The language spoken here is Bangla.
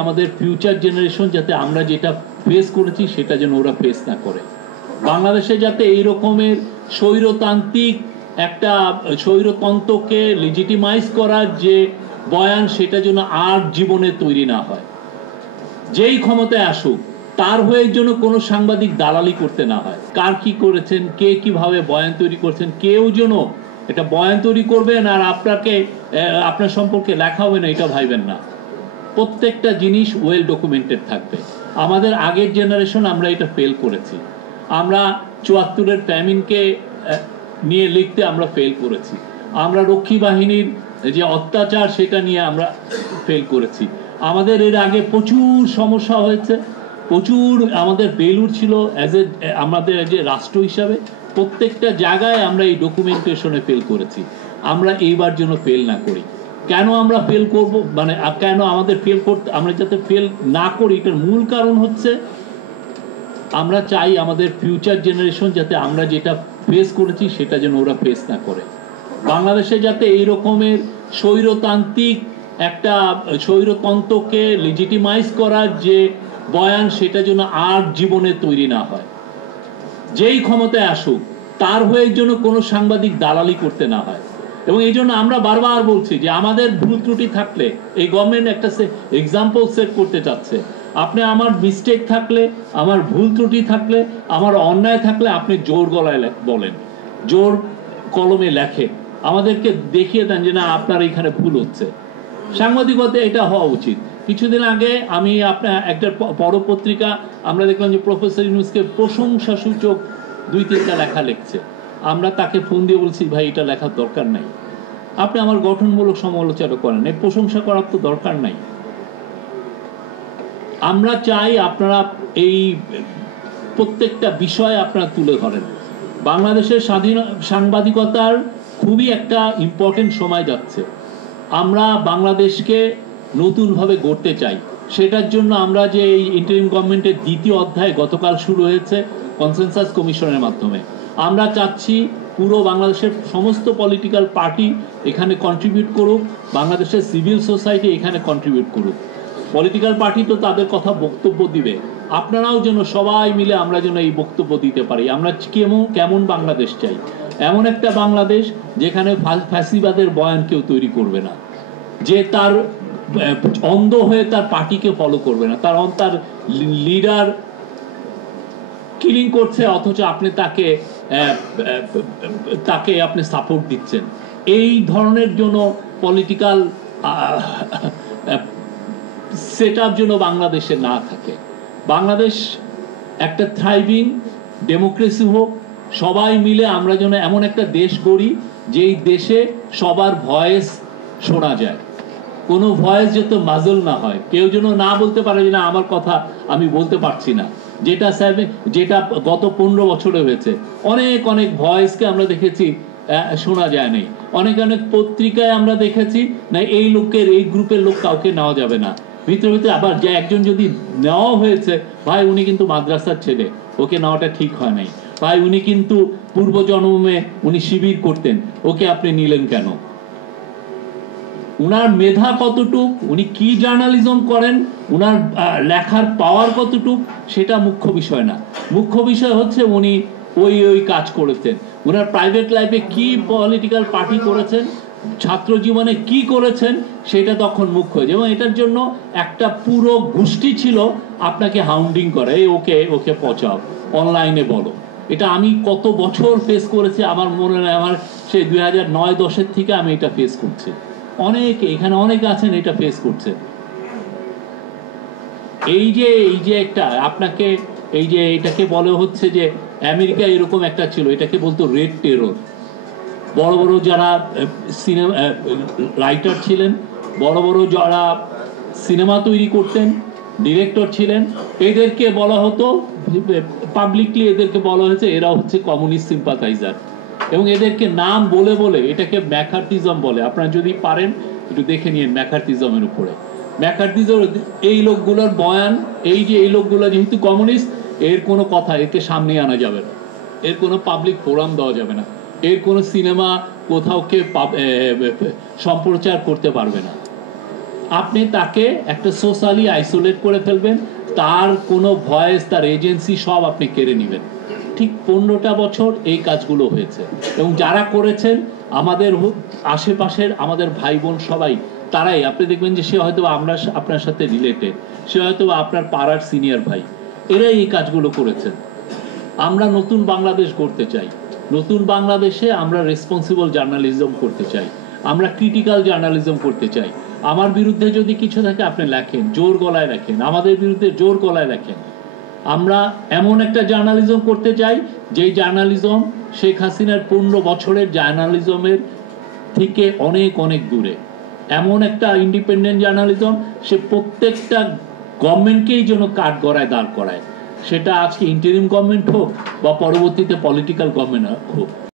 আমাদের ফিউচার জেনারেশন যাতে আমরা যেটা ফেস করেছি সেটা যেন ওরা ফেস না করে। বাংলাদেশে যাতে এই রকমের স্বৈরতান্ত্রিক একটা স্বৈরতন্ত্রকে লেজিটিমাইজ করার যে বয়ান সেটা যেন আর জীবনে তৈরি না হয়। যেই ক্ষমতায় আসুক তার হয়ে যেন কোনো সাংবাদিক দালালি করতে না হয়। কার কি করেছেন, কে কিভাবে বয়ান তৈরি করছেন, কেউ যেন এটা বয়ান তৈরি করবেন আর আপনার সম্পর্কে লেখা হবে না এটা ভাইবেন না। প্রত্যেকটা জিনিস ওয়েল ডকুমেন্টেড থাকবে। আমাদের আগের জেনারেশন আমরা এটা ফেল করেছি। আমরা ৭৪-এর ফ্যামিনকে নিয়ে লিখতে আমরা ফেল করেছি। আমরা রক্ষী বাহিনীর যে অত্যাচার সেটা নিয়ে আমরা ফেল করেছি। আমাদের এর আগে প্রচুর সমস্যা হয়েছে, প্রচুর আমাদের ফেলুর ছিল আমাদের যে রাষ্ট্র হিসাবে। প্রত্যেকটা জায়গায় আমরা এই ডকুমেন্টেশনে ফেল করেছি। আমরা এইবার জন্য ফেল না করি। কেন আমরা ফেল করব, মানে কেন আমাদের ফেল করতে, আমরা যাতে ফেল না করি এটার মূল কারণ হচ্ছে আমরা চাই আমাদের ফিউচার জেনারেশন যাতে আমরা যেটা ফেস করেছি সেটা যেন ওরা ফেস না করে। বাংলাদেশে যাতে এই রকমের স্বৈরতান্ত্রিক একটা স্বৈরতন্ত্রকে লেজিটিমাইজ করার যে বয়ান সেটা যেন আর জীবনে তৈরি না হয়। যেই ক্ষমতায় আসুক তার হয়ে যেন কোনো সাংবাদিক দালালি করতে না হয়। এবং এই জন্য আমরা বারবার বলছি যে আমাদের ভুল ত্রুটি থাকলে এই গভর্নমেন্ট একটা এক্সাম্পল সেট করতে চাচ্ছে। আপনি আমার মিস্টেক থাকলে, আমার ভুল ত্রুটি থাকলে, আমার অন্যায় থাকলে আপনি জোর গলায় বলেন, জোর কলমে লেখেন, আমাদেরকে দেখিয়ে দেন যে না আপনার এখানে ভুল হচ্ছে। সাংবাদিকতা এটা হওয়া উচিত। কিছুদিন আগে আমি আপনার একটা বড় পত্রিকা আমরা দেখলাম যে প্রফেসর ইউনূসকে প্রশংসাসূচক ২-৩টা লেখা লিখছে। আমরা তাকে ফোন দিয়ে বলছি ভাই এটা লেখার দরকার নাই, আপনি আমার গঠনমূলক সমালোচনা করেন, এই প্রশংসা করার তো দরকার নাই। আমরা চাই আপনারা এই প্রত্যেকটা বিষয় আপনারা তুলে ধরেন। বাংলাদেশের স্বাধীন সাংবাদিকতার খুবই একটা ইম্পর্টেন্ট সময় যাচ্ছে। আমরা বাংলাদেশকে নতুনভাবে গড়তে চাই। সেটার জন্য আমরা যে এই ইন্টারিম গভর্নমেন্টের ২য় অধ্যায় গতকাল শুরু হয়েছে কনসেনসাস কমিশনের মাধ্যমে, আমরা চাচ্ছি পুরো বাংলাদেশের সমস্ত পলিটিক্যাল পার্টি এখানে কন্ট্রিবিউট করুক, বাংলাদেশের সিভিল সোসাইটি এখানে কন্ট্রিবিউট করুক। পলিটিক্যাল পার্টি তো তাদের কথা বক্তব্য দিবে, আপনারাও যেন সবাই মিলে আমরা যেন এই বক্তব্য দিতে পারি। আমরা কেমন বাংলাদেশ চাই, এমন একটা বাংলাদেশ যেখানে ফ্যাসিবাদের বয়ান কেউ তৈরি করবে না, যে তার অন্ধ হয়ে তার পার্টিকে ফলো করবে না, তার লিডার কিলিং করছে অথচ আপনি তাকে আপনি সাপোর্ট দিচ্ছেন। এই ধরনের জন্য পলিটিক্যাল সেট আপ যেন বাংলাদেশে না থাকে। বাংলাদেশ একটা থ্রাইভিং ডেমোক্রেসি হোক, সবাই মিলে আমরা যেন এমন একটা দেশ গড়ি যেই দেশে সবার ভয়েস শোনা যায়, কোনো ভয়েস যত মাজল না হয়, কেউ যেন না বলতে পারে যে না আমার কথা আমি বলতে পারছি না, যেটা গত 15 বছরে হয়েছে। অনেক ভয়েসকে আমরা দেখেছি শোনা যায় নাই, অনেক পত্রিকায় আমরা দেখেছি না এই গ্রুপের লোক কাউকে নেওয়া যাবে না। ভিতরে আবার যে একজন যদি নেওয়া হয়েছে, ভাই উনি কিন্তু মাদ্রাসার ছেলে, ওকে নেওয়াটা ঠিক হয় নাই, ভাই উনি কিন্তু পূর্বজন্মে উনি শিবির করতেন, ওকে আপনি নিলেন কেন? উনার মেধা কতটুক, উনি কি জার্নালিজম করেন, উনার লেখার পাওয়ার কতটুক, সেটা মুখ্য বিষয় না। মুখ্য বিষয় হচ্ছে উনি ওই কাজ করেছেন, উনার প্রাইভেট লাইফে কি পলিটিক্যাল পার্টি করেছেন, ছাত্র জীবনে কি করেছেন, সেটা তখন মুখ্য। এবং এটার জন্য একটা পুরো গোষ্ঠী ছিল আপনাকে হাউন্ডিং করে, ওকে পচাও, অনলাইনে বলো। এটা আমি কত বছর ফেস করেছি আমার মনে নেই, আমার সেই 2009-10 থেকে আমি এটা ফেস করছি। এখানে অনেকে আছেন এটা ফেস করছে। এই যে একটা আপনাকে এটাকে বলে হচ্ছে যে আমেরিকা এরকম একটা ছিল, এটাকে বলতো রেড টেরর। বড় যারা সিনেমা রাইটার ছিলেন, বড় যারা সিনেমা তৈরি করতেন, ডিরেক্টর ছিলেন, এদেরকে বলা হতো পাবলিকলি, এদেরকে বলা হয়েছে এরা হচ্ছে কমিউনিস্ট সিম্পাথাইজার। এবং এদেরকে নাম বলে এটাকে ম্যাকার্থিজম বলে। আপনারা যদি পারেন একটু দেখে নিন ম্যাকার্থিজমের উপরে। ম্যাকার্থিজম এই লোকগুলোর বয়ান, এই লোকগুলো যেহেতু কমিউনিস্ট, এর কোনো কথা একে সামনে আনা যাবে না, এর কোনো পাবলিক ফোরাম দেওয়া যাবে না, এর কোনো সিনেমা কোথাও কে সম্প্রচার করতে পারবে না। আপনি তাকে একটা সোশ্যালি আইসোলেট করে ফেলবেন, তার কোনো ভয়েস, তার এজেন্সি সব আপনি কেড়ে নেবেন। ঠিক 15টা বছর এই কাজগুলো হয়েছে, এবং যারা করেছেন আমাদের আশেপাশের আমাদের ভাই বোন সবাই, তারাই আপনি দেখবেন যে সে হয়তো আমরা আপনার সাথে রিলেটেড, সে হয়তো আপনার পাড়ার সিনিয়র ভাই, এরাই এই কাজগুলো করেছেন। আমরা নতুন বাংলাদেশ করতে চাই, নতুন বাংলাদেশে আমরা রেসপন্সিবল জার্নালিজম করতে চাই, আমরা ক্রিটিক্যাল জার্নালিজম করতে চাই। আমার বিরুদ্ধে যদি কিছু থাকে আপনি লেখেন, জোর গলায় লেখেন, আমাদের বিরুদ্ধে জোর গলায় লেখেন। আমরা এমন একটা জার্নালিজম করতে চাই যেই জার্নালিজম শেখ হাসিনার 15 বছরের জার্নালিজমের থেকে অনেক অনেক দূরে। এমন একটা ইন্ডিপেন্ডেন্ট জার্নালিজম, সে প্রত্যেকটা গভর্নমেন্টকেই যেন কাঠ গড়ায় দাঁড় করায়, সেটা আজকে ইন্টারিম গভর্নমেন্ট হোক বা পরবর্তীতে পলিটিক্যাল গভর্নমেন্ট হোক।